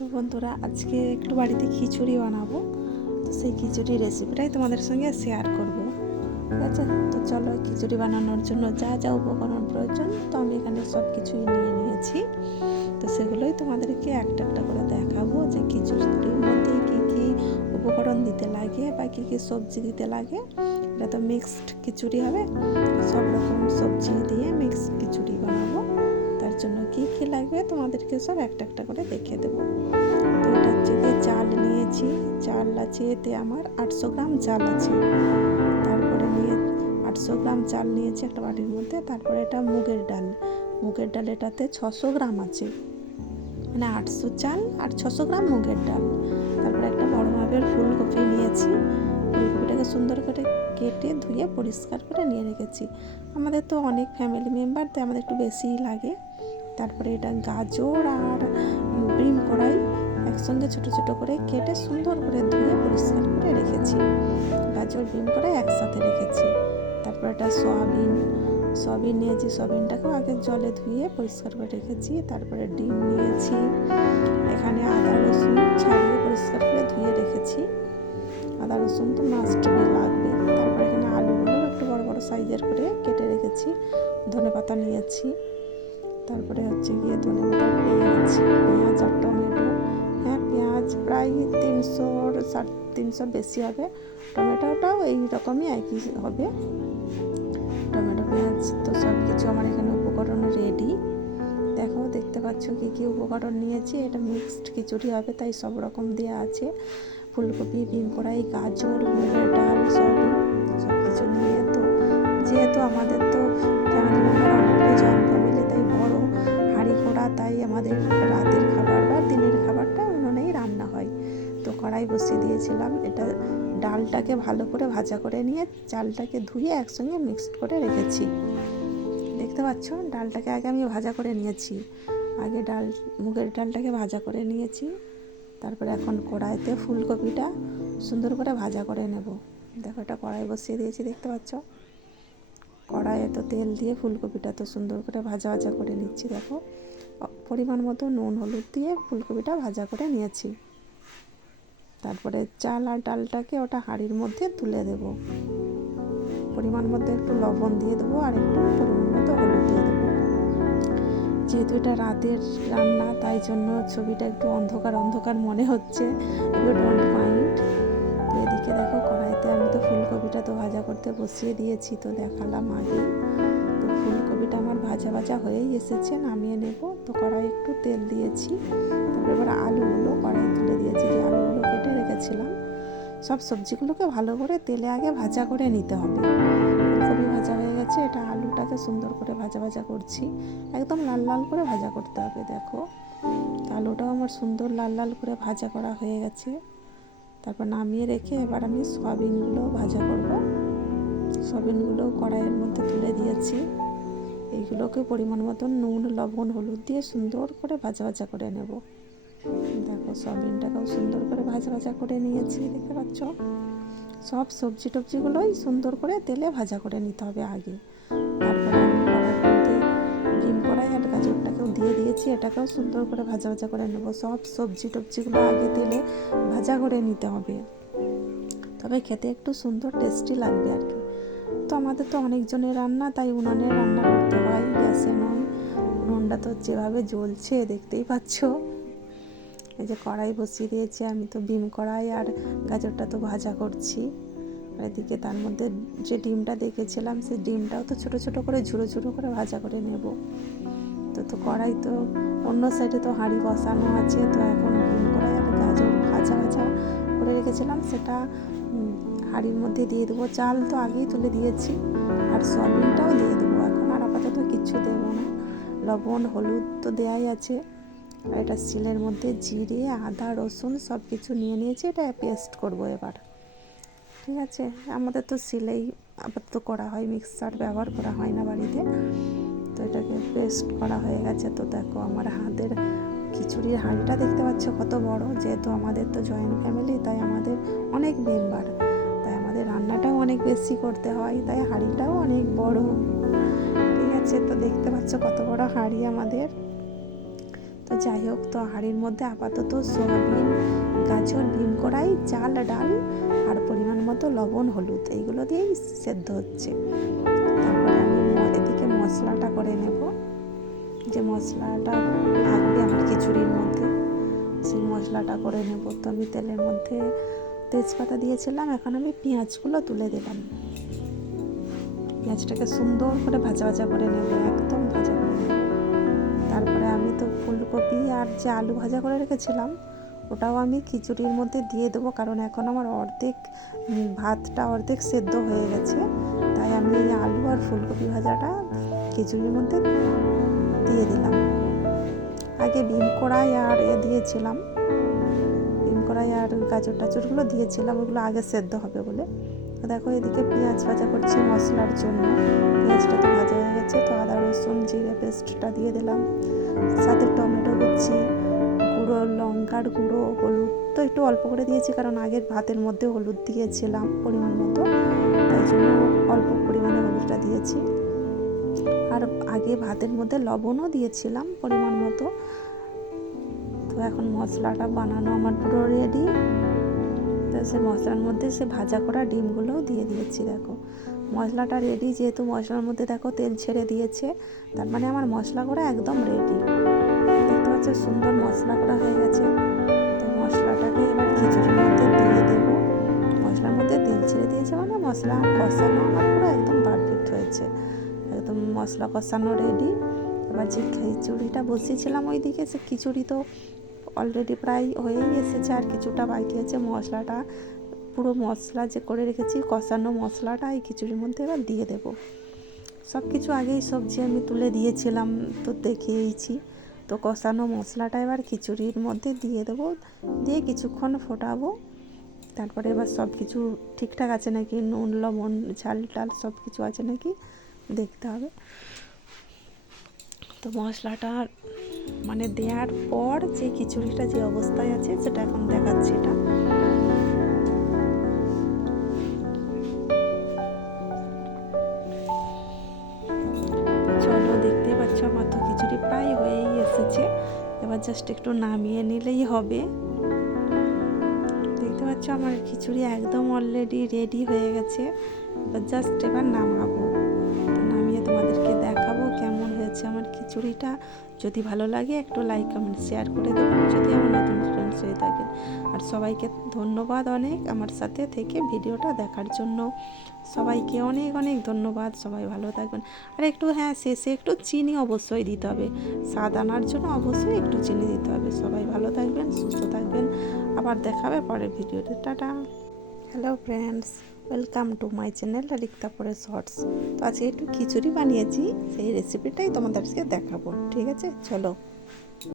তো বন্ধুরা, আজকে একটু বাড়িতে খিচুড়ি বানাবো। তো সেই খিচুড়ি রেসিপিটাই তোমাদের সঙ্গে শেয়ার করব। ঠিক আছে, তো চলো খিচুড়ি বানানোর জন্য যা যা উপকরণ প্রয়োজন, তো আমি এখানে সব কিছুই নিয়ে নিয়েছি। তো সেগুলোই তোমাদেরকে একটা একটা করে দেখাবো যে খিচুড়ির মধ্যে কী কী উপকরণ দিতে লাগে বা কী কী সবজি দিতে লাগে। এটা তো মিক্সড খিচুড়ি হবে, সব রকম সবজি দিয়ে মিক্সড খিচুড়ি বানাবো। তার জন্য কী কী লাগবে তোমাদেরকে সব একটা একটা করে দেখিয়ে দেবো। তো এটা হচ্ছে গিয়ে চাল নিয়েছি, চাল আছে এতে আমার 800 গ্রাম চাল আছে। তারপরে 800 গ্রাম চাল নিয়েছি একটা বাটির মধ্যে। তারপরে এটা মুগের ডাল এটাতে 600 গ্রাম আছে, মানে 800 চাল আর 600 গ্রাম মুগের ডাল। তারপরে একটা বড় মাপের ফুলকপি নিয়েছি, ফুলকপিটাকে সুন্দর করে কেটে ধুয়ে পরিষ্কার করে নিয়ে রেখেছি। আমাদের তো অনেক ফ্যামিলি মেম্বার, তাই আমাদের একটু বেশিই লাগে। তারপরে এটা গাজর আর বিম কড়াই একসঙ্গে ছোট ছোট করে কেটে সুন্দর করে ধুয়ে পরিষ্কার করে রেখেছি। গাজর বিম কড়াই একসাথে রেখেছি। তারপর এটা সয়াবিন নিয়েছি, সয়াবিনটাকেও আগে জলে ধুয়ে পরিষ্কার করে রেখেছি। তারপরে ডিম নিয়েছি, এখানে আদা রসুন ছাড়িয়ে পরিষ্কার করে ধুয়ে রেখেছি। আদা রসুন তো মাস্ট লাগবে। তারপরে এখানে আলুগুলো একটু বড় বড় সাইজের করে কেটে রেখেছি। ধনেপাতা নিয়েছি। তারপরে হচ্ছে গিয়ে ধনেপাতা, পেঁয়াজ আর টমেটো। হ্যাঁ, পেঁয়াজ প্রায় 300 বেশি হবে, টমেটোটাও এই রকমই একই হবে। টমেটো পেঁয়াজ তো সব কিছু আমার এখানে উপকরণ রেডি। দেখতে পাচ্ছ কী কী উপকরণ নিয়েছি। এটা মিক্সড খিচুড়ি হবে, তাই সব রকম দেওয়া আছে। ফুলকপি, বিম কড়াই, গাজর, মুগের ডাল, সয়াবিন সব কিছু নিয়ে, তো যেহেতু আমাদের তো ফ্যামিলি মেম্বার অনেকটাই জয়েন্ট ফ্যামিলি, তাই বড় হাঁড়ি কড়া, তাই আমাদের রাতের খাবার বা দিনের খাবারটা উনুনেই রান্না হয়। তো কড়াই বসিয়ে দিয়েছিলাম। এটা ডালটাকে ভালো করে ভাজা করে নিয়ে চালটাকে ধুয়ে একসঙ্গে মিক্সড করে রেখেছি। দেখতে পাচ্ছ, ডালটাকে আগে আমি ভাজা করে নিয়েছি। আগে মুগের ডালটাকে ভাজা করে নিয়েছি। তারপরে এখন কড়াইতে ফুলকপিটা সুন্দর করে ভাজা করে নেব। দেখো, এটা কড়াই বসিয়ে দিয়েছি, দেখতে পাচ্ছ। কড়াইয়ে তো তেল দিয়ে ফুলকপিটা তো সুন্দর করে ভাজা করে নিচ্ছি। দেখো, পরিমাণ মতো নুন হলুদ দিয়ে ফুলকপিটা ভাজা করে নিয়েছি। তারপরে চাল আর ডালটাকে ওটা হাঁড়ির মধ্যে তুলে দেব। পরিমাণ মতো একটু লবণ দিয়ে দেবো আর একটু পরিমাণ মতো হলুদ দিয়ে দেবো। যেহেতু এটা রাতের রান্না, তাই জন্য ছবিটা একটু অন্ধকার মনে হচ্ছে, ইউ ডোন্ট মাইন্ড। তো এদিকে দেখো, কড়াইতে আমি তো ফুলকপিটা তো ভাজা করতে বসিয়ে দিয়েছি, তো দেখালাম আগে। তো ফুলকপিটা আমার ভাজা হয়েই এসেছে, নামিয়ে নেব। তো কড়াই একটু তেল দিয়েছি। তারপরে এবার আলুগুলো কড়াই তুলে দিয়েছি, যে আলুগুলো কেটে রেখেছিলাম। সব সবজিগুলোকে ভালো করে তেলে আগে ভাজা করে নিতে হবে। ফুলকপি ভাজা হয়ে গেছে, এটা আলুটাকে সুন্দর করে ভাজা করছি। একদম লাল লাল করে ভাজা করতে হবে। দেখো, আলুটাও আমার সুন্দর লাল লাল করে ভাজা করা হয়ে গেছে। তারপর নামিয়ে রেখে এবার আমি সয়াবিনগুলো ভাজা করব। সয়াবিনগুলো কড়াইয়ের মধ্যে তুলে দিয়েছি। এইগুলোকে পরিমাণ মতো নুন, লবণ, হলুদ দিয়ে সুন্দর করে ভাজা করে নেব। দেখো, সয়াবিনটাকেও সুন্দর করে ভাজা করে নিয়েছি, দেখতে পাচ্ছ। সব সবজি টবজিগুলোই সুন্দর করে তেলে ভাজা করে নিতে হবে আগে। তারপরে আমি কড়াইয়ের মধ্যে ডিম কড়াই আর গাজরটাকেও দিয়ে দিয়েছি, এটাকেও সুন্দর করে ভাজা করে নেব। সব সবজি টবজিগুলো আগে তেলে ভাজা করে নিতে হবে, তবে খেতে একটু সুন্দর টেস্টি লাগবে আর কি। তো আমাদের তো অনেকজনের রান্না, তাই উনানে রান্না করতে হয়, গ্যাসে নয়। উনুনটা তো যেভাবে জ্বলছে দেখতেই পাচ্ছ। এই যে কড়াই বসিয়ে দিয়েছি, আমি তো বিম কড়াই আর গাজরটা তো ভাজা করছি। আর এদিকে তার মধ্যে যে ডিমটা দেখেছিলাম, সেই ডিমটাও তো ছোট ছোট করে ঝুড়ো করে ভাজা করে নেব। তো কড়াই তো অন্য সাইডে তো হাঁড়ি বসানো আছে। তো এখন বিম কড়াই আর গাজর ভাজা করে রেখেছিলাম, সেটা হাঁড়ির মধ্যে দিয়ে দেবো। চাল তো আগেই তুলে দিয়েছি, আর সয়াবিনটাও দিয়ে দেবো। এখন আর আপাতত কিচ্ছু দেবো না, লবণ হলুদ তো দেওয়াই আছে। আর এটা শিলের মধ্যে জিরে, আদা, রসুন সব কিছু নিয়ে নিয়েছি, এটা পেস্ট করব এবার। ঠিক আছে, আমাদের তো শিলেই আপাতত করা হয়, মিক্সার ব্যবহার করা হয় না বাড়িতে। তো এটাকে পেস্ট করা হয়ে গেছে। তো দেখো, আমার হাতের খিচুড়ির হাঁড়িটা দেখতে পাচ্ছ কত বড়। যেহেতু আমাদের তো জয়েন্ট ফ্যামিলি, তাই আমাদের অনেক মেম্বার, তাই আমাদের রান্নাটাও অনেক বেশি করতে হয়, তাই হাঁড়িটাও অনেক বড়। ঠিক আছে, তো দেখতে পাচ্ছ কত বড় হাঁড়ি আমাদের। তো যাই হোক, তো হাঁড়ির মধ্যে আপাতত সয়াবিন, গাজর, ভীম কড়াই, চাল, ডাল আর পরিমাণ মতো লবণ, হলুদ এইগুলো দিয়েই সেদ্ধ হচ্ছে। তারপরে আমি এদিকে মশলাটা করে নেব, যে মশলাটা লাগবে আমার খিচুড়ির মধ্যে, সেই মশলাটা করে নেব। তো আমি তেলের মধ্যে তেজপাতা দিয়েছিলাম, এখন আমি পেঁয়াজগুলো তুলে দিলাম। পেঁয়াজটাকে সুন্দর করে ভাজা ভাজা করে নেব, একদম ভাজা করে নেব। তারপরে আমি তো ফুলকপি আর যে আলু ভাজা করে রেখেছিলাম ওটাও আমি খিচুড়ির মধ্যে দিয়ে দেবো, কারণ এখন আমার ভাতটা অর্ধেক সেদ্ধ হয়ে গেছে, তাই আমি এই আলু আর ফুলকপি ভাজাটা খিচুড়ির মধ্যে দিয়ে দিলাম। আগে ভীম কড়াই আর দিয়েছিলাম, ভীম কড়াই আর গাজর টাজরগুলো দিয়েছিলাম, ওগুলো আগে সেদ্ধ হবে বলে। দেখো এদিকে পেঁয়াজ ভাজা করছি মশলার জন্য। পেঁয়াজটা তো ভাজা হয়ে গেছে, তো আদা রসুন জিরে পেস্টটা দিয়ে দিলাম, সাথে টমেটো কুচি, গুঁড়ো লঙ্কার গুঁড়ো, হলুদ তো একটু অল্প করে দিয়েছি, কারণ আগের ভাতের মধ্যে হলুদ দিয়েছিলাম পরিমাণ মতো, তাই জন্য অল্প পরিমাণে হলুদটা দিয়েছি। আর আগে ভাতের মধ্যে লবণও দিয়েছিলাম পরিমাণ মতো। তো এখন মশলাটা বানানো আমার পুরো রেডি। তো সে মশলার মধ্যে সে ভাজা করা ডিমগুলোও দিয়ে দিয়েছি। দেখো মশলাটা রেডি, যেহেতু মশলার মধ্যে দেখো তেল ছেড়ে দিয়েছে, তার মানে আমার মশলা করা একদম রেডি। দেখতে পাচ্ছ সুন্দর মশলা করা হয়ে গেছে। তো মশলাটাকে এবার খিচুড়ির মধ্যে দিয়ে দেবো। মশলার মধ্যে তেল ছেড়ে দিয়েছে মানে মশলা কষানো আমার পুরো একদম পারফেক্ট হয়েছে, একদম মশলা কষানো রেডি। এবার যে খিচুড়িটা বসিয়েছিলাম ওইদিকে, সে খিচুড়ি তো অলরেডি প্রায় হয়েই এসেছে, আর কিছুটা বাকি আছে। মশলাটা পুরো মশলা যে করে রেখেছি কষানো মশলাটা এই খিচুড়ির মধ্যে এবার দিয়ে দেব। সব কিছু আগেই সবজি আমি তুলে দিয়েছিলাম, তো দেখিয়েছি। তো কষানো মশলাটা এবার খিচুড়ির মধ্যে দিয়ে দেবো, দিয়ে কিছুক্ষণ ফোটাবো। তারপরে এবার সব কিছু ঠিকঠাক আছে নাকি, নুন লবণ ঝাল টাল সব কিছু আছে নাকি দেখতে হবে। তো মশলাটা মানে দেওয়ার পর যে খিচুড়িটা যে অবস্থায় আছে সেটা এখন দেখাচ্ছি। এটা চলো, দেখতেই পাচ্ছ আমার তো খিচুড়ি প্রায় হয়েই এসেছে, এবার জাস্ট একটু নামিয়ে নিলেই হবে। দেখতে পাচ্ছ আমার খিচুড়ি একদম অলরেডি রেডি হয়ে গেছে, এবার জাস্ট এবার নামাবো। তো নামিয়ে তোমাদেরকে দেখাবো কেমন হয়েছে আমার খিচুড়িটা। যদি ভালো লাগে একটু লাইক কমেন্ট শেয়ার করে দেবেন যদি আমার নতুন ফ্রেন্ডস হয়ে থাকেন। আর সবাইকে ধন্যবাদ অনেক আমার সাথে থেকে ভিডিওটা দেখার জন্য। সবাইকে অনেক অনেক ধন্যবাদ, সবাই ভালো থাকবেন। আর একটু শেষে একটু চিনি অবশ্যই দিতে হবে, স্বাদ আনার জন্য অবশ্যই একটু চিনি দিতে হবে। সবাই ভালো থাকবেন, সুস্থ থাকবেন, আবার দেখাবে পরের ভিডিওতে। Tata. Hello friends, welcome to my channel Rikta পরে শর্টস। তো আজকে একটু খিচুড়ি বানিয়েছি, সেই রেসিপিটাই তোমাদেরকে দেখাবো, ঠিক আছে চলো।